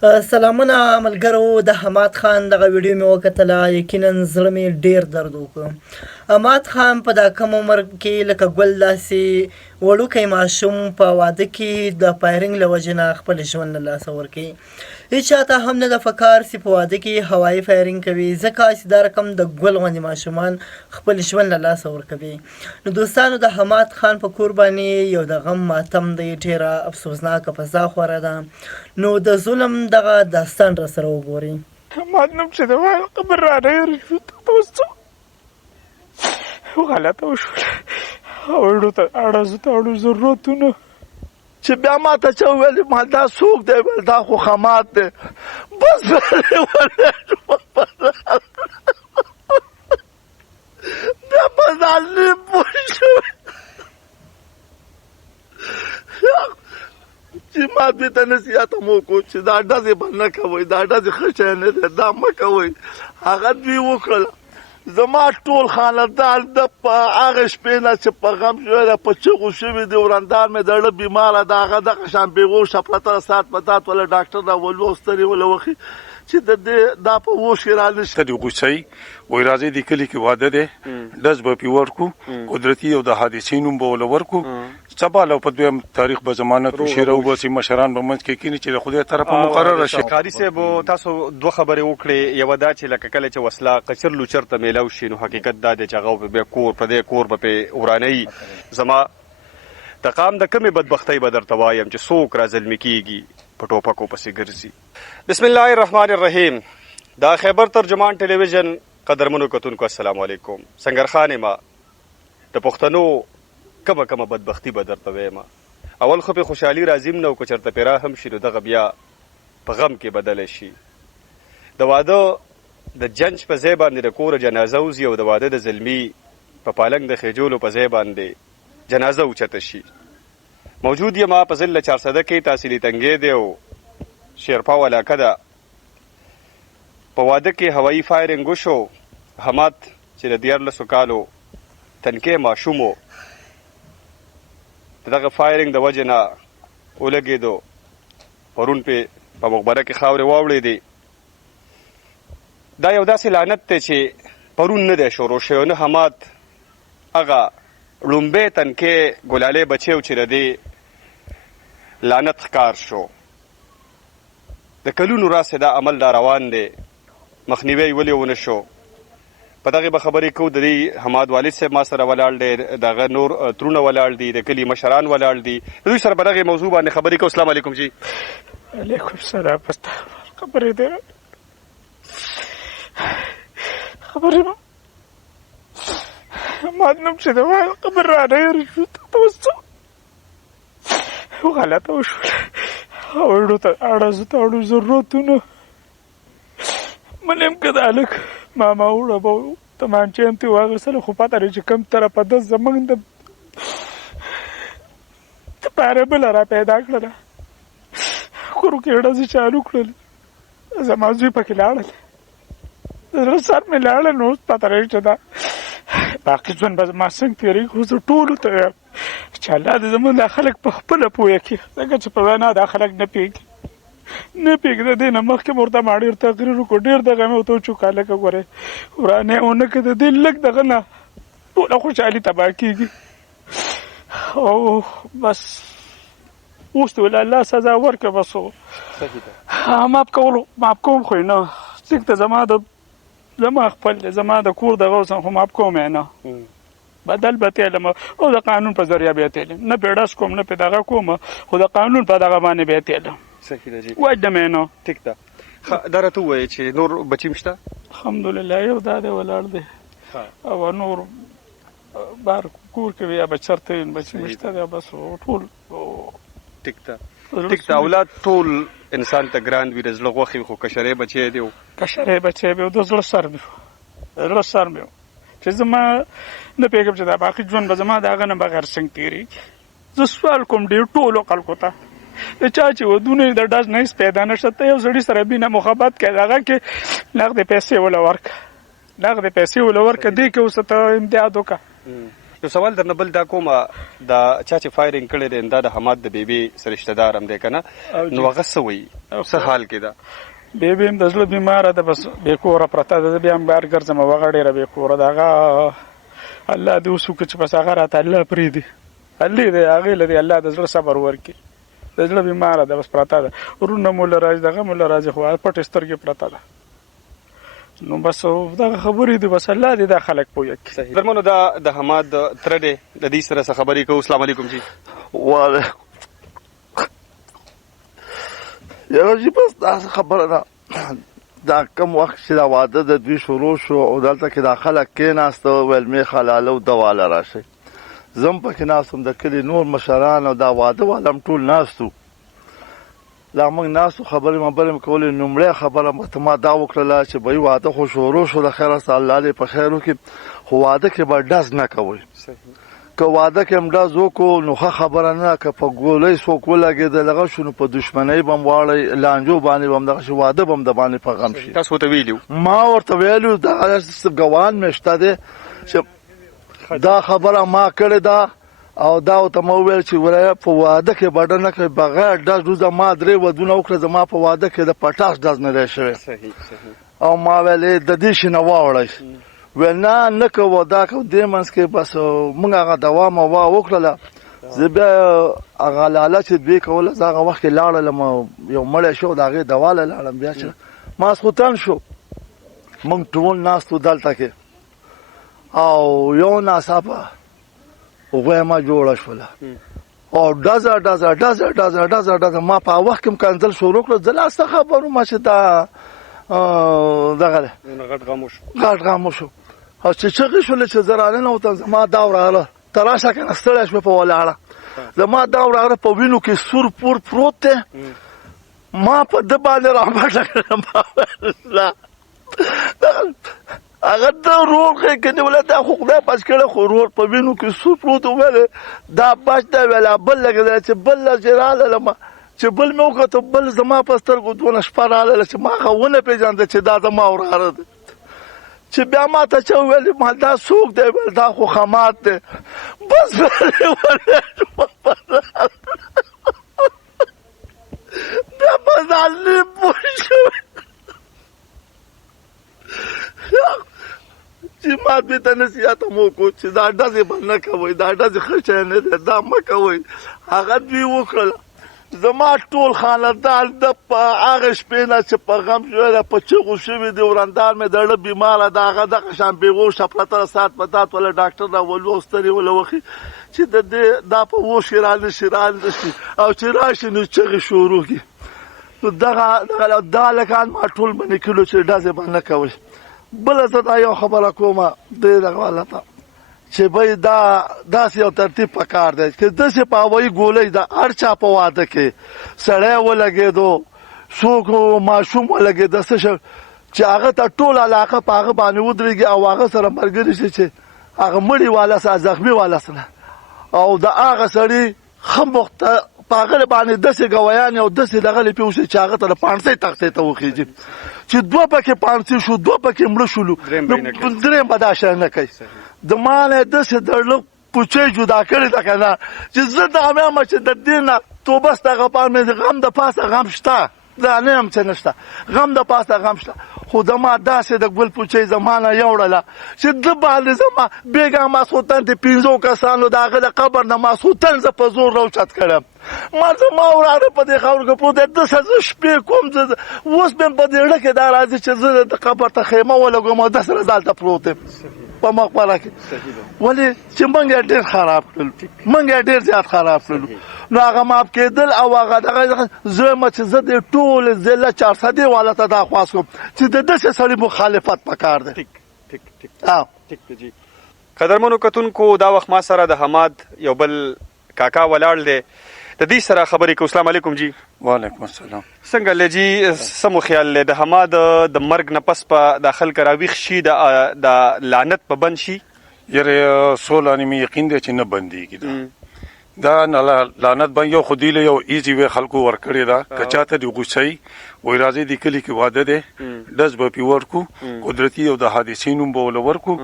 سلامونه ملګرو. د حماد خان دغه ویډیو مې وکتله، یقینا زړه مې ډېر درد وکړ. حماد خان په دا کم عمر کې لکه ګل داسې وړوکی ماشوم په واده کې د فایرنګ له وجې نه خپل ژوند له لاسه ورکوي. هېڅ چاته هم نه ده په کار چې په واده کې هوایي فایرنګ کوي، ځکه چې دا رقم د ګل غوندې ماشومان خپل ژوند له لاسه ورکوي. نو دوستانو، د حماد خان په کور باندې یو د غم ماتم دی، ډېره افسوسناکه فضا خوره ده. نو د ظلم دغه داستان را سره وګورئ. حماد نوم چې د وایي قبر رانه رشوت ته اوس څه غلطه وشوله، اړو ته اړزو ته اړو ضرورتونه چې بیا ما ته چا وویل ما دا څوک دی؟ ویل دا خو حماد دی. بس بیا په ځان نه پوه شوم چې ما دې ته نصیحت هم وکړو چې دا ډزې به نه کوئ، دا ډزې ښه شی نه دی، دا مه کوئ. هغه دوی وکړله. زما ټول خاندان د په هغه شپې نه چې په غم شوی په چغو شوي دي. ورندار مې د زړه بیماره ده، هغه دغه شان بېهوشه پرته ساعت په ساعت وله ډاکټر راولو او سترې وله وخي چې د دې دا په هوش کې را نه شي. ته دې غوسه وایي راځئ دې کلي کې واده دی، ډز به پې ورکړو، قدرتي او د حادثې نوم به ورله ورکړو. سبا له په دویم تاریخ به ضمانت وشي، راوباسي مشران به منځ کې کیني چې د خدای طرفه مقرره شي. قاري صاحب تاسو دوه خبرې وکړې، یوه دا چې لکه کله چې وسله قچر لوچر ته میلاو شي نو حقیقت دا دی چې هغه به کور په دې کور به پې ورانوي. زما د قام د کمې بدبختۍ به درته وایم چې څوک را زلمي کېږي په ټوپکو پسې ګرځي. بسم الله الرحمن الرحیم. دا خیبر ترجمان ټلویزیون قدرمنو کتونکو السلام علیکم. سنگرخان ما د پښتنو کمه بدبختی به درته وایم. اول خو په خوشحالي راځیم نه، که چېرته پې راهم شي نو دغه بیا په غم کې بدلی شي. د واده د جنج په ځای باندې د کوره جنازه وځي او د واده د زلمي په پالنګ د خېجولو په ځای باندې جنازه اوچته شي. موجود یم په ضلع چارسده کې، تحصیلي تنګی دی او شیرپا علاقه ده. په واده کې هوایي فایرنګ وشو. حماد چې د 14 کالو تنکی ماشوم و، دغه فایرنګ د وجې نه ولګېدو. پرون په مقبره کې خاورې واوړېدې. دا یو داسې لعنت دی چې پرون نه دی شروع شوی، نه حماد هغه لومبی تنکی ګلالی بچی و چې د دې لعنت ښکار شو. د کلونو راسې دا عمل دا روان دی، مخنیوی ولې ونه شو. په دغې به خبرې کوو. د دې حماد والد صاحب ما سره ولاړ دی، دغه نور ترونه ولاړ دي، د کلي مشران ولاړ دي. د دوی سره به دغې موضوع باندې خبرې کوو. السلام علیکم جی. علیکم السلام. بس خبرې دی خبرې حماد نوم چې د وایي قبر رانه رشوت ته اوس څه غلطه وشوله، اړو ته اړزو ته اړو ضرورتونه منیم که د هلک ماما وړه به تمانچې هم ترې واخیستله، خو پته لري چې کوم طرفه ده زموږ د پاره بله را پیدا کړله. کورو کې ډزې چالو کړل، زما زوی پکې لاړل، د زړه سر مې لاړل. نو اوس پته لري چې دا باقي ژوند به زما څنګه تېرېږي. خو زه ټولو ته وایم چې الله دې زموږ دا خلک په خپله پوه کړي، ځکه چې په وینا دا خلک نه پوهېږي. د دې نه مخکې مې ورته ما ډېر تقریر وکړو، ډېر دغه مې ورته وچو که هلکه ګورې ورانې ونه که د دې لږ دغه نه ټوله خوشحالي تباه کېږي. او بس اوس ته ویل الله سزا ورکړه. بس ماف کوم خو یې نه، ځکه ته زما خپل دی، زما د کور دغه اوس خو ماف کوم یې نه، بدل به تېلم او د قانون په ذریعه به یې تېلم، نه پې ډز کوم نه پې دغه کوم، خو د قانون په دغه باندې به یې تېلم. صحیح ده جی. وجدم یې نه. ټیک ده. دا راته ووایې چې نور بچي هم شته؟ الحمدلله یو دا دی ولاړ دی، او نور بهر کور کې یا به چېرته وي بچي مې شته دی. بس ټول ټیک ده. اولاد ټول انسان ته ګران وي، د زړه غوښې خو کشری بچی دی، کشری بچی دی، د زړه سر مې و چې زما نه پوهېږم چې دا باقي ژوند به زما د هغه نه بغیر څنګه تېرېږي. زه سوال کوم ډېر ټولو خلکو ته، د چا چې ودونه د ډز نه هېڅ پیدا نه شته، ته یو سړي سره مینه محبت کوې، هغه کې نغدې پیسې وله ورکړه، دې کې اوس ته امتیاز وکړه، یو سوال درنه بل دا کومه دا چا چې فایرینګ کړی دی دا د حماد د بیبي سره رشته دار هم دی که نه نو هغه څه وایي څه حال کې ده بیبي هم د زړه بیماره ده بس بې کوره پرته ده زه بیا هم بهر ګرځم او هغه ډېره بې کوره ده هغه الله دې اوس وکړي چې بس هغه راته الله پرېږدي الله دې هغې له دې الله د زړه صبر ورکړي د زړه بیماره ده بس پرته ده ورونه مو له راځي دغه مو له راځي خو پټې سترګې پرته ده نو بس دغه خبرې دي بس الله دې دا خلک پوه کړي درمنو دا د حماد تره دی د دې سره څه خبرې کوو السلام علیکم جی وعلیکم یاره جی بس داسې خبره ده دا کم وخت چې دا واده د دوی شروع شو او دلته کې دا خلک کېناسته ویل مې خلاله او دواله راشئ زم پکې ناستم د کلي نور مشران او دا واده والا هم ټول ناستو لا موږ ناستو خبرې مبرې مې کولې لومړۍ خبره مخته ما دا وکړله چې بهی واده خو شروع شو د خیره سره الله دې په خیر وکړي خو واده کې به ډز نه کوئ که واده کې هم ډز وکړو نو ښه خبره نه که په ګولۍ څوک ولګېدل هغه شو نو په دښمنۍ به هم واړئ لانجو باندې به هم دغه شي واده به هم د باندې په غم شي تاسو ورته ویلي ما ورته ویلي دغه ګوان مې شته دی چې دا خبره ما کړې ده او دا ورته ما وویل چې ورايه په واده کې به ډز نه کوي بغیر ډز روزه ما 3 ودونه وکړه زما په واده کې د پټاس ډز نه دی شوی او ما ویلې د دې شي نه واوړئ ویل نه کوو دا کوو دې منځ کې بس موږ هغه دوا موا وکړله زه بیا هغه لاله چې دوی کوله زه هغه وخت کې لاړلم یو مړی شو د هغې دوا له لاړم بیا چې ماسخوتن شو موږ ټول ناستو دلته کې او یو ناڅاپه غویمه جوړه شوله او ډزه ما په وخت کې کنځل شروع کړه زه لا څه خبر وم چې دا دغه غټ غامو شو او چې چغې شولې چې زه راننه وتم زما دا وراغله ته راشه که نه ستړی شوې په ولاړه زما دا وراغله په وینو کې سور پور پروت دی ما په ده باندې رامټه کړم هغه د رور خې کې نیولی دا خو خدای پس کړی خو رور په وینو کې سور پروت ویلې دا بچ دی ویله بل لګېدلی چې بل چې رالله چې بل مې وکړه بل زما په سترګو دونه شپه راغله چې ما هغه ونه پېژانده چې دا زما وراره دی چې بیا ما ته چې وویل ما دا څوک دی ویل دا خو خمات دی بس بیا په ځان نه پوه شوی چې ما دې ته نصیحت هم وکړو چې دا ډزې به نه کوئ دا ډزې ښه شی نه دی دا مه کوئ هغه دوی وکړله زما ټول خاندان د هغه شپې نه چې په غم شوی ده په چغو شوي دي ورندان مې د زړه بیماره ده هغه دغه شان بېهوشه پرته ده ساعت په ساعت وله ډاکټر راولو او سترې وله وخي چې د دې دا په ووش کې رانشي او چې راشي نو چغې شروع کړي نو دغه دا لکان ما ټول منې کړلو چې ډزې به نه کوئ بله زه دا یو خبره کومه دې دغه حالته چې بای داسې یو ترتیب پکار دی که داسې په هوایي ګولۍ د هر چا په واده کې سړی ولګېدو څوک ماشوم ولګېده څه شی چې هغه ته ټول علاقه په هغه باندې ودرېږي او هغه سره ملګري شي چې هغه مړي والا سره زخمي والا سره او د هغه سړي ښه مخته په هغه باندې داسې ګویانې او داسې دغه لپې وشي چې هغه ته د پانسۍ تختې ته وخېږي چې 2 پکې پانسۍ شو 2 پکې مړه شولو درېم به دا شی نه کوي د ما نه داسې د زړه پوچۍ جدا کړې ده که نه چې زه دغه یم چې د دې نه توبه ستغه پار مې غم د پاسه غم شته دا نه یم چې نشته غم د پاسه غم شته خو د ما داسې د ګل پوچۍ زما نه یوړله چې ده باندې زما بېګا ماسخوتن د 5 کسانو د هغه د قبر نه ماسخوتن زه په زور راوچت کړم ما زما وراره په دې خاورو کې پروت دی داسې زه شپې کوم اوس مې په دې زړه کې دا راځي چې زه د قبر ته خیمه ولګوم او داسې دلته پروت یم په مقبره کې ولې چې موږ یې ډېر خراب کړلو موږ یې ډېر زیات خراب کړلو نو هغه ماف کېدل او هغه دغه زه یم چې زه د ټول ضلع 400 والا ته دا خواست کوم چې د داسې سړي مخالفت پکار دی ټیک جی قدرمنو کتونکو دا وخت ما سره د حماد یو بل کاکا ولاړ دی د دې سره خبرې کوو السلام علیکم جی وعلیکم السلام څنګه لجی سمو خیال له د حماد د مرګ نه پس په داخل کراويخ شي د لعنت په بند شي یره سولانی می یقین دی چې نه بنديږي دا لعنت باندې یو خودی له یو ایزی وی خلکو ورکړی دا کچاته دی غوسای وای راځي د کلی کې واده ده دز به پی ورکو قدرتی او د حادثې نوم به ول ورکو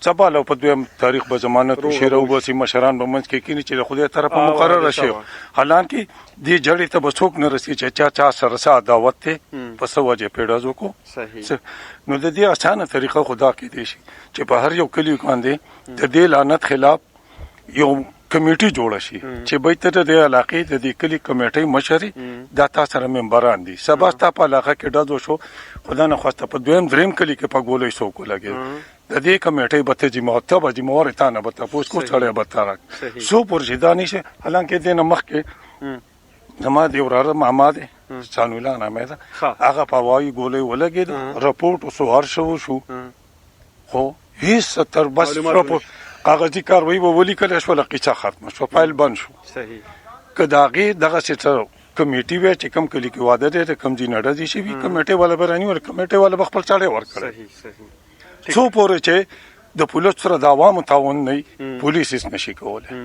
سبا له په دویم تاریخ به ضمانت شیر او بسی مشران به منځ کې کینی چې خدای طرفه مقرره شي حالانکه دې جړې ته بسوک نه رسي چې چا سره سره دعوت ته پس وجه پیډازو کو نو د دې اسانه طریقه خدا کې دي چې په هر یو کلی باندې د دې لعنت خلاف یو کمیټي جوړه شي چې به ته د علاقې د دې کلی کمیټي مشري دا تاسو سره ممبران دي سبا تاسو په علاقه کې دادو شو خدا نه خواسته په دویم دریم کلی کې په ګولې سو کو لګي د دې کمیټي به ته جماعت به جمهور ته نه به تاسو کو چړې به تارک سو پرشیدانی شه حالانکه دې نه مخ کې زما دی وراره محمد ثانولا نامه ده هغه په وای ګولې ولګید رپورټ وسو شو خو هیڅ تر بس رپورټ کاغذي کاروي به ولي کله شو لقیچه ختم شو فایل بند شو صحیح کداغي دغه څه کمیټي وی چې کم کلی کې واده ده کم دي نړه دي شي کمیټي والا برانی ور کمیټي والا خپل چاړې ور کړی صحیح څو پورې چې د پولیس سره د عوامو تعاون نه پولیس هیڅ نشي کولای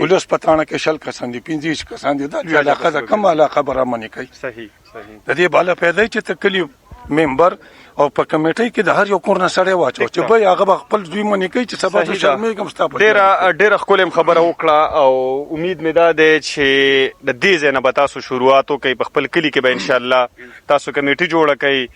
پولیس پټانه کې شل کسان دي 15 کسان دي د علاقه د کم علاقه برامنې کوي صحیح د دې بالا پیدا چې تکلی ممبر او په کمیټي کې د هر یو کورنه سړی واچو چې به هغه خپل دوی منې کوي چې سبا ته شرمې کوم ستا په ډېر خپل خبره وکړه او امید مې ده چې د دې ځای نه به تاسو شروعات وکړئ په خپل کلي کې به انشاءالله تاسو کمیټي جوړه کړئ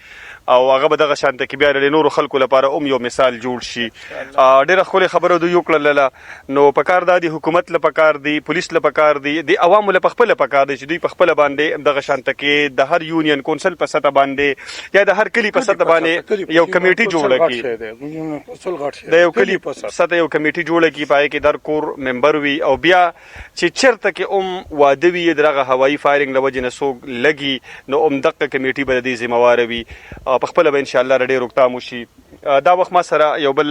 او هغه به دغه شانته کې بیا د نورو خلکو لپاره یو مثال جوړ شي ډېره ښکلې خبره دوی وکړله نو پکار دا دی حکومت له پکار دی پولیس له پکار دی د عوامو له پخپله پکار دی چې دوی پخپله باندې دغه شانته کې د هر یونین کونسل په سطح باندې یا د هر کلي په سطح باندې یو کمیټي جوړه کړي د یو کلي په سطح یو کمیټي جوړه کړي پای کې در کور ممبر وي او بیا چې چېرته کې واده وي دغه هوایي فایرنګ له وجې نه څوک لګي نو دغه کمیټي به د دې ذمهواره وي په خپله به انشاءالله ډېر روکتام وشي دا وخت ما سره یو بل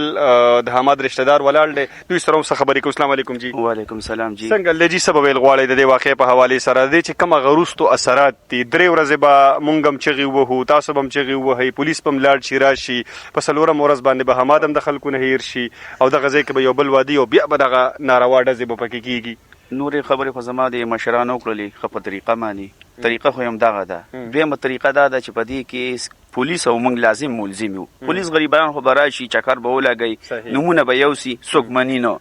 د حماد رشته دار ولاړ دی دوی سره هم څه خبرې کوو السلام علیکم جی وعلیکم سلام جی څنګه لجي څه به ویل غواړئ د دې واقعې په حوالې سره د دې چې کومه هغه وروستو اثرات دي 3 ورځې به مونږ هم چغې ووهو تاسو به هم چغې ووهئ پولیس به هم لاړ شي راشي په څلورم ورځ باندې به حماد هم د خلکو نه هیر شي او دغه ځای کې به یو بل وادي او بیا به دغه ناروا ډزې به پکې کېږي نورې خبرې خو زما د مشرانو وکړلې ښه په طریقه ماني طریقه خو هم دغه ده دویمه طریقه دا ده چې په دې کې پولیس او موږ لازم ملزم یو پولیس غریبان خو به راشي چکر به ولګئ نمونه به یوسي څوک مني نو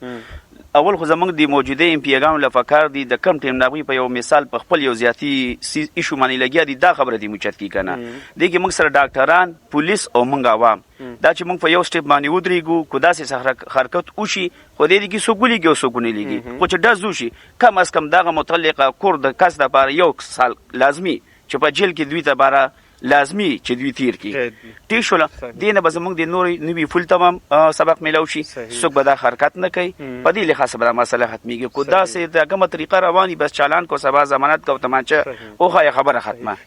اول خو زموږ د موجوده امپیګانو له پکار دي د کم ټیم نه هغوی په یو مثال په خپل یو زیاتي ایشو باندې لګیا دي دا خبره دې موچت کي که نه دې کې موږ سره ډاکټران پولیس او موږ عوام دا چې موږ په یو سټیپ باندې ودرېږو که داسې حرکت وشي خو دې کې څوک ولیږي او څوک ونه لیږي خو چې ډز وشي کم از کم دغه متعلقه کور د کس دپاره یو سال لازمي چې په جیل کې دوی دپاره لازمي چې دوی تیر کی ټیک شوله دې نه به زموږ د نورې نوي فول تمام سبق میلاو شي څوک به دا حرکت نه کوي په دې لحاظ به دا مسله ختمېږي کو داسې د کومه طریقه رواني بس چالان کو سبا ضمانت کو تمانچه اوښایه خبره ختمه